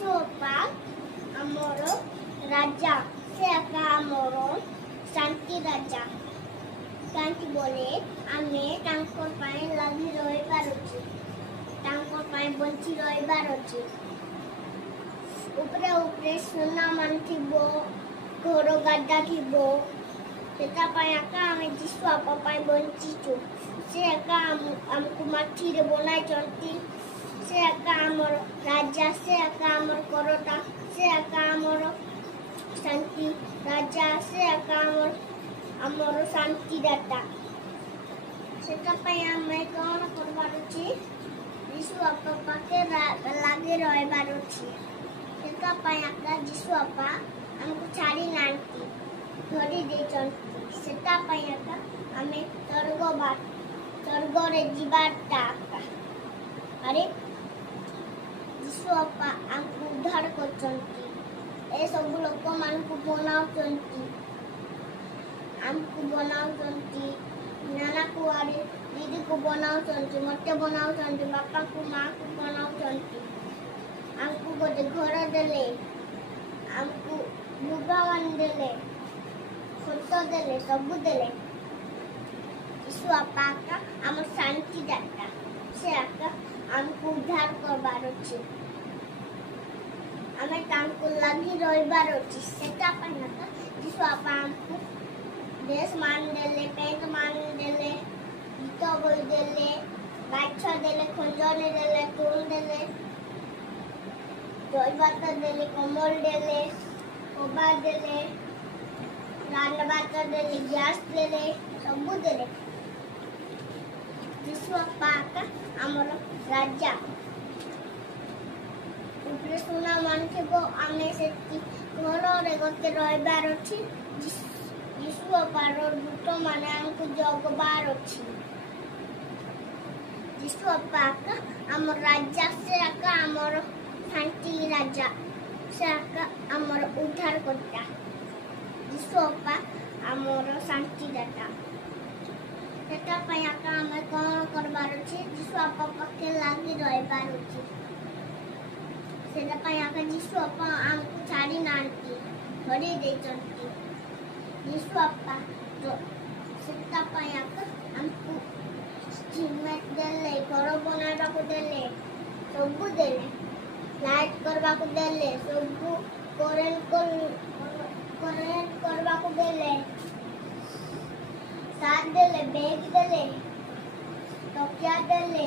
ଯୀଶୁଅପା ଆମର ରାଜା, ସେ ଏକା ଆମର ଶାନ୍ତି ରାଜା। କାହିଁକି ବୋଲେ ଆମେ ତାଙ୍କ ପାଇଁ ଲାଗି ରହିପାରୁଛୁ, ତାଙ୍କ ପାଇଁ ବଞ୍ଚି ରହିବାର ଅଛି। ଉପରେ ଉପରେ ସୁନା ମାନ ଥିବ, ଘର ଗାଡା ଥିବ, ସେଟା ପାଇଁ ଏକା ଆମେ ଯୀଶୁଅପା ପାଇଁ ବଞ୍ଚିଛୁ। ସେ ଏକା ଆମକୁ ମାଟିରେ ବନାଇଛନ୍ତି, ସେ ଏକା ଆମର ରାଜା, ସେ ଏକା ଆମର କରଟା, ସେ ଏକା ଆମର ଶାନ୍ତି ରାଜା, ସେ ଏକା ଆମର ଶାନ୍ତି ଦାତା। ସେଟା ପାଇଁ ଆମେ କଣ କରିବାର ଅଛି? ଯୀଶୁଅପା ପାଖେ ଲାଗି ରହିବାର ଅଛି। ସେଟା ପାଇଁ ଏକା ଯୀଶୁଅପା ଆମକୁ ଛାଡ଼ି ନାହାନ୍ତି, ଧରି ଦେଇଛନ୍ତି। ସେଟା ପାଇଁ ଏକା ଆମେ ସ୍ୱର୍ଗରେ ଯିବାଟା ଆରେ ଯୀଶୁଅପା ଆମକୁ ଉଦ୍ଧାର କରୁଛନ୍ତି। ଏସବୁ ଲୋକମାନଙ୍କୁ ବନାଉଛନ୍ତି, ଆମକୁ ବନାଉଛନ୍ତି, ନାନାକୁ ଆରେ ଦିଦିକୁ ବନାଉଛନ୍ତି, ମତେ ବନାଉଛନ୍ତି, ବାପାକୁ ମାଆକୁ ବନାଉଛନ୍ତି। ଆମକୁ ଗୋଟେ ଘର ଦେଲେ, ଆମକୁ ଲୁଗାମାନ ଦେଲେ, ଖଟ ଦେଲେ, ସବୁ ଦେଲେ। ଯୀଶୁଅପା ଏକା ଆମର ଶାନ୍ତି ଦାତା, ସେ ଏକା ଆମକୁ ଉଦ୍ଧାର କରିବାର ଅଛି। ଆମେ ତାଙ୍କୁ ଲାଗି ରହିବାର ଅଛି। ସେଟା ପାଇଁ ଏକା ଯୀଶୁଅପା ଆମକୁ ଡ୍ରେସ୍ ମାନ ଦେଲେ, ପ୍ୟାଣ୍ଟ ମାନ ଦେଲେ, ଗୀତ ବହି ଦେଲେ, ବାଛ ଦେଲେ, ଖଞ୍ଜଣି ଦେଲେ, ଟୁଲ ଦେଲେ, ଜୈବାତ ଦେଲେ, କମଳ ଦେଲେ, କବାଟ ଦେଲେ, ରାନ୍ଧବାତ ଦେଲେ, ଗ୍ୟାସ୍ ଦେଲେ, ସବୁ ଦେଲେ। ଯୀଶୁଅପା ଏକା ଆମର ରାଜା। ଉପରେ ସୁନା ମାନ ଥିବ, ଆମେ ସେଠି ଘରରେ ଗୋଟେ ରହିବାର ଅଛି। ଯୀଶୁଅପାର ଦୂତ ମାନେ ଆମକୁ ଜଗବାର ଅଛି। ଯୀଶୁଅପା ଏକା ଆମର ରାଜା, ସେ ଏକା ଆମର ଶାନ୍ତି ରାଜା, ସେ ଏକା ଆମର ଉଦ୍ଧାର କର୍ତ୍ତା। ଯୀଶୁଅପା ଆମର ଶାନ୍ତି ଦାତା। ସେଟା ପାଇଁ ଏକା ଆମେ କଣ କରିବାର ଅଛି? ଯୀଶୁଅପା ପାଖେ ଲାଗି ରହିବାର ଅଛି। ସେଟା ପାଇଁ ଏକା ଯୀଶୁଅପା ଆମକୁ ଛାଡ଼ି ନାହାନ୍ତି, ଧରି ଦେଇଛନ୍ତି। ଯୀଶୁଅପା ସେଟା ପାଇଁ ଏକା ଆମକୁ ସିମେଣ୍ଟ ଦେଲେ, ଘର ବନାଇବାକୁ ଦେଲେ, ସବୁ ଦେଲେ, ଲାଇଟ୍ କରିବାକୁ ଦେଲେ, ସବୁ କରେଣ୍ଟ କରିବାକୁ ଦେଲେ, ସାଥ ଦେଲେ, ବେଗ ଦେଲେ, ତକିଆ ଦେଲେ।